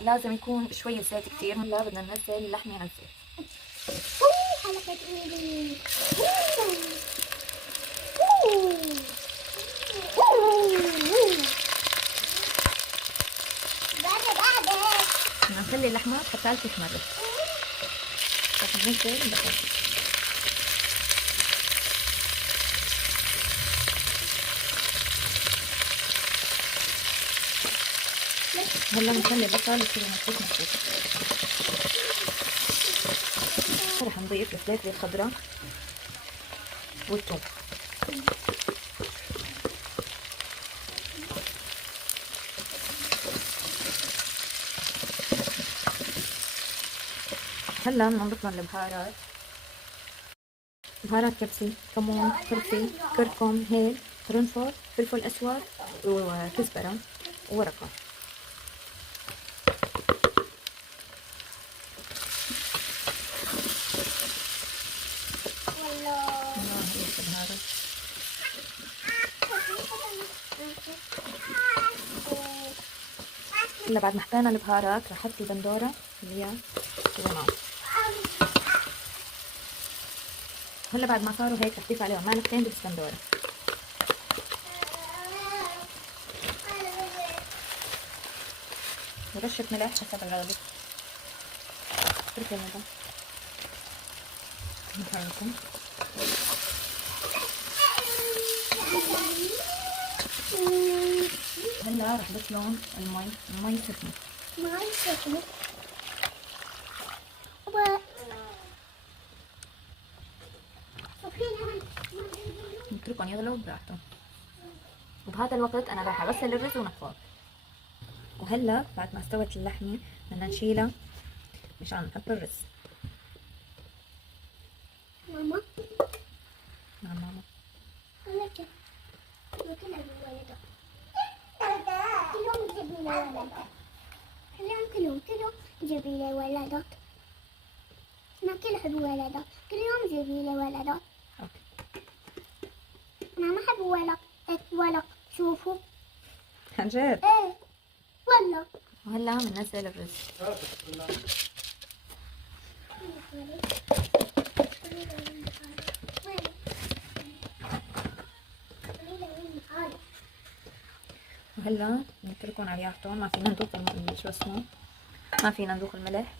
لازم يكون شوية زيت كثير. هلا بدنا ننزل اللحمة على الزيت. حلقة ايدي. بدنا نخلي اللحمة حتى تتمرق. رح ننزل البطاطس. هلا نخلي البصل يصير مفروك. رح نضيف الفلفل الخضراء والثوم. هلا بدنا نضيف لهم البهارات. بهارات كبسة، كمون، قرفة، كركم، هيل، قرنفل، فلفل اسود وكزبرة وورقة. هلا بعد ما حطينا البهارات رح احط البندورة اللي هي الرمان. هلا بعد ما صاروا هيك رح اضيف عليهم معلقتين دبس بندورة ورشة ملح حسب الرغبة. فلفل ملح نحركهم. هلا رح ضيف لهم المي سخنة. ماي سخنة. نتركهم يغلوا براحتهم. وبهذا الوقت انا راح اغسل الرز ونفض. وهلا بعد ما استوت اللحمة بدنا نشيلها مشان نحط الرز. ماما. مع ماما. خليك. ممكن أبي ولده. كلهم جيبي لي ولدك. كلهم جيبي لي ولدك. أنا كل أحب ولدك. كل يوم جيبي لي ولدك. أنا ما أحب ولد. شوفوا. عن جد؟ إيه. والله. وهلا بننزل الرز. وهلا نتركهم على رياحتهم. ما فينا ندوق شو اسمه، ما فينا ندوق الملح.